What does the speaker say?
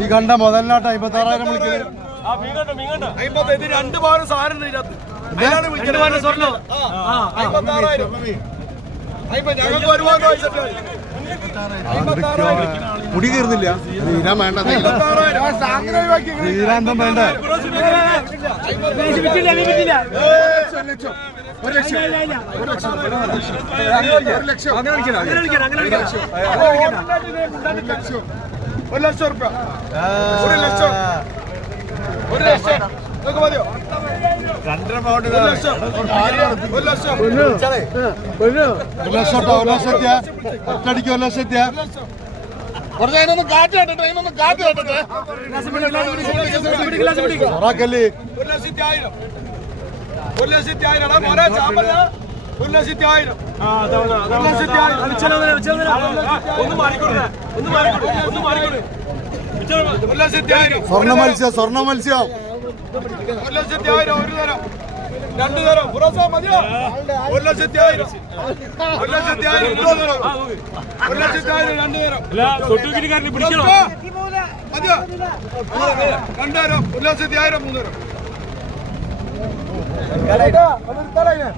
ഈ കണ്ട മുതലിനാട്ട് 56,000 വിളിക്കുന്നത്. 50 2 പവന് സാധനം ഇതിനകത്ത് ഞങ്ങൾക്ക് ഒരുപാട് മുടി കയറുന്നില്ല. തീരാൻ വേണ്ട, തീരാന്തം വേണ്ട. 1 ലക്ഷം റുപ്യ. 1 ലക്ഷം. 1 ലക്ഷം. നിങ്ങൾക്ക് മതിയോ? 2.5 പൗണ്ട്. 1 ലക്ഷം. 1 ലക്ഷം. 1 ലക്ഷം. 1 ലക്ഷത്തിയാ ഒറ്റടിക്ക് 1 ലക്ഷത്തിയാ. കുറച്ചൊന്ന് കാറ്റ് കട്ടെ. ഇന്നൊന്ന് കാറ്റ് കട്ടെ. 1 ലക്ഷത്തി 1000. 1 ലക്ഷത്തി 1000. മോനെ ചാമ്പല. 1 ലക്ഷത്തി 1000. 1 ലക്ഷത്തി 1000. ഒന്ന് മാറിക്കൊടുക്ക. 1 ലക്ഷത്തി 1000. സ്വർണ്ണ മത്സ്യം. 1 ലക്ഷത്തി 1000. ഒരു തരം 2 തരം പുറസോ മതിയോ? 1 ലക്ഷത്തി 1000. 1 ലക്ഷത്തി 1000. 1 ലക്ഷത്തി 1000. 2 തരം മതിയോ? 2 തരം. 1 ലക്ഷത്തി 1000. 3 തരം.